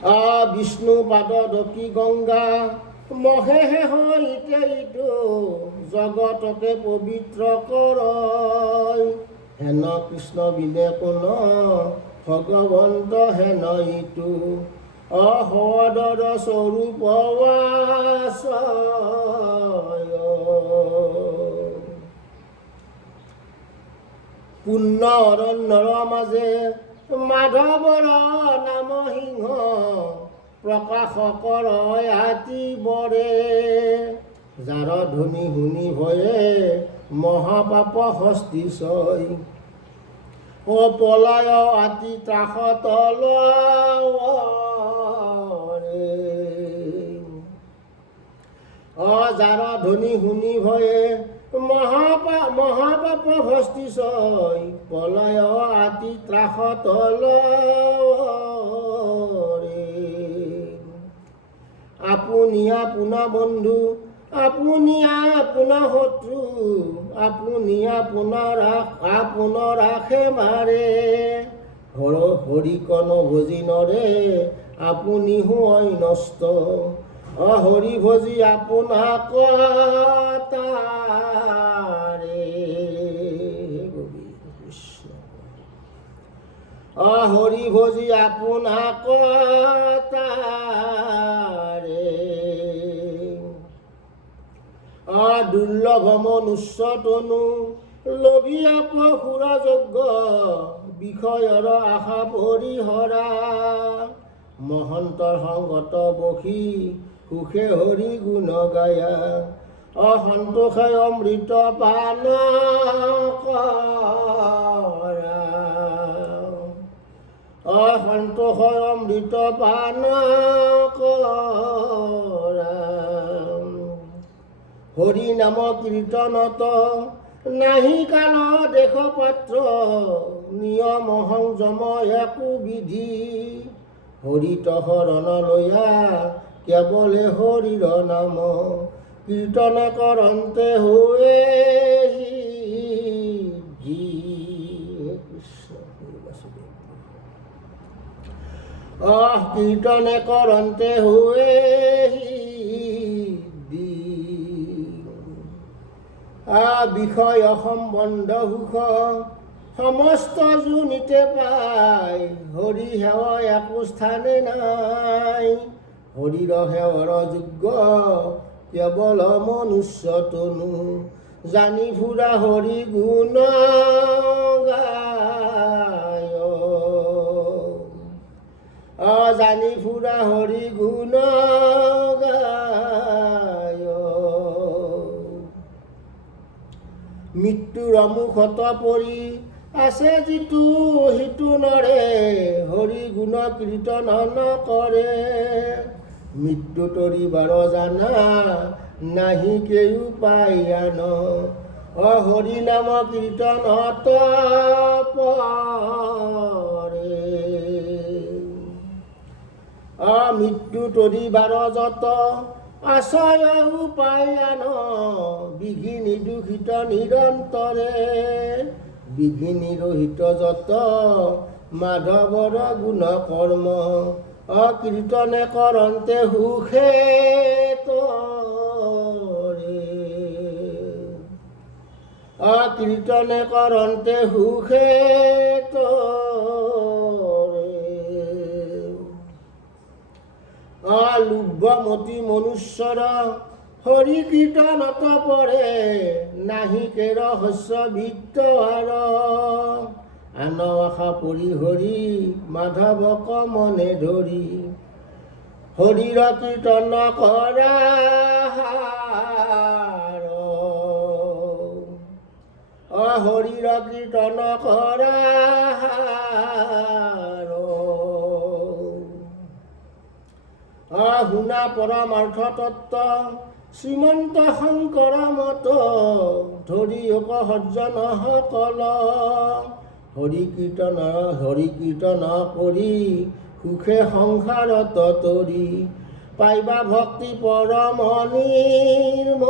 বিষ্ণু পাদদকী গংগা মহেহে হৈতে ইটো জগতকে পবিত্ৰ কৰয় হেন কৃষ্ণ বিনে কোন ভগৱন্ত হেন ইটো অহদৰ স্বৰূপ পূৰ্ণ অৰণ্যৰ মাজে মাধৱৰ নাম সিংহ প্ৰকাশ কৰয় আতি বৰে যাৰ ধ্বনি শুনি ভয়ে মহাপাপ হস্তি ছয় পলায় আতি ত্ৰাস তলৰে যাৰ ধ্বনি শুনি ভয়ে মহাপাপ ভস্তি ছয় পলায় আতি ত্ৰাস তলৰে আপুনি আপোনা বন্ধু আপুনি আপোনা শত্ৰু আপুনি আপোনাৰ ৰাখে মাৰে হৰিকণ ভজি নৰে আপুনি হয় নষ্ট হৰি ভজি আপোনাক তাৰে হৰি ভজি আপোনাক তাৰে দুৰ্লভ মনুষ্য তনু লভিয়া পশুৰ যজ্ঞ বিষয়ৰ আশা পৰিহৰা মহন্তৰ সংগত বসি সুখে হৰি গুণ গায়া অসন্তোষে অমৃত পান কৰা অসন্তোষে অমৃত পান কৰা হৰি নাম কীৰ্তনত নাহি কাল দেশ পাত্ৰ নিয়ম সংযম একো বিধি হৰিত শৰণ লয়া কেৱলে হৰিৰ নাম কীৰ্তন কৰন্তে হৈ কীৰ্তনে কৰন্তে হৈ বিষয় সম্বন্ধ সুখ সমস্ত জুনিতে পায় হৰি সেৱা একো স্থানে নাই হৰিৰ সেৱাৰ যোগ্য কেৱল মনুষ্য তনু জানি ফুৰা হৰি গুণ গায় জানি ফুৰা হৰি গুণ গায় মৃত্যুৰ মুখত পৰি আছে যিটো সিটো নৰে হৰি গুণ কীৰ্তন নকৰে মৃত্যু তৰিবাৰ জানা নাহি কেও পায়ান হৰি নাম কীৰ্তনত পৰে মৃত্যু তৰিবাৰ যত আশয় উপায়ান বিঘিনি দূষিত নিৰন্তৰে বিঘিনি ৰহিত যত মাধৱৰ গুণ কৰ্ম কীৰ্তনে কৰন্তে সুখে তৰে কীৰ্তনে কৰন্তে সুখে তৰে লোভমতী মনুষ্যৰ হৰি কীৰ্তনত পৰে নাহিকে ৰহস্য ভিত্ত আন আশা পৰি হৰি মাধৱক মনে ধৰি হৰিৰ কীৰ্তন কৰা হৰিৰ কীৰ্তন কৰা শুনা পৰমাৰ্থ তত্ত্ব শ্ৰীমন্ত শংকৰ মত ধৰি সজ্জন সকল হৰি কীৰ্তন কৰি সুখে সংসাৰত তৰি পাইবা ভক্তি পৰম নিৰ্মল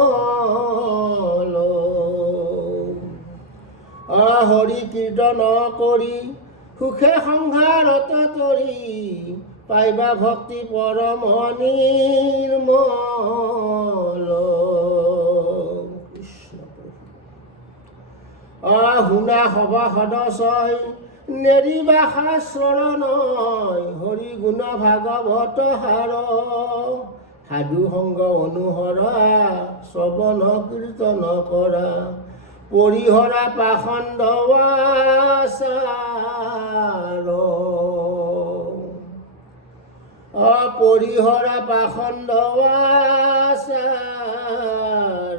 হৰি কীৰ্তন কৰি সুখে সংসাৰত তৰি পাইবা ভক্তি পৰম নিৰ্মল। কৃষ্ণ শুনা সভা সদস্যই নেৰিবা শাস্ত্ৰৰণয়, হৰি গুণ ভাগৱত সাৰ, সাধু সংগ অনুসৰা শ্ৰৱণ কীৰ্তন কৰা, পৰিহৰা পাখণ্ড আচাৰ, পৰিহৰা পাখণ্ড আচাৰ।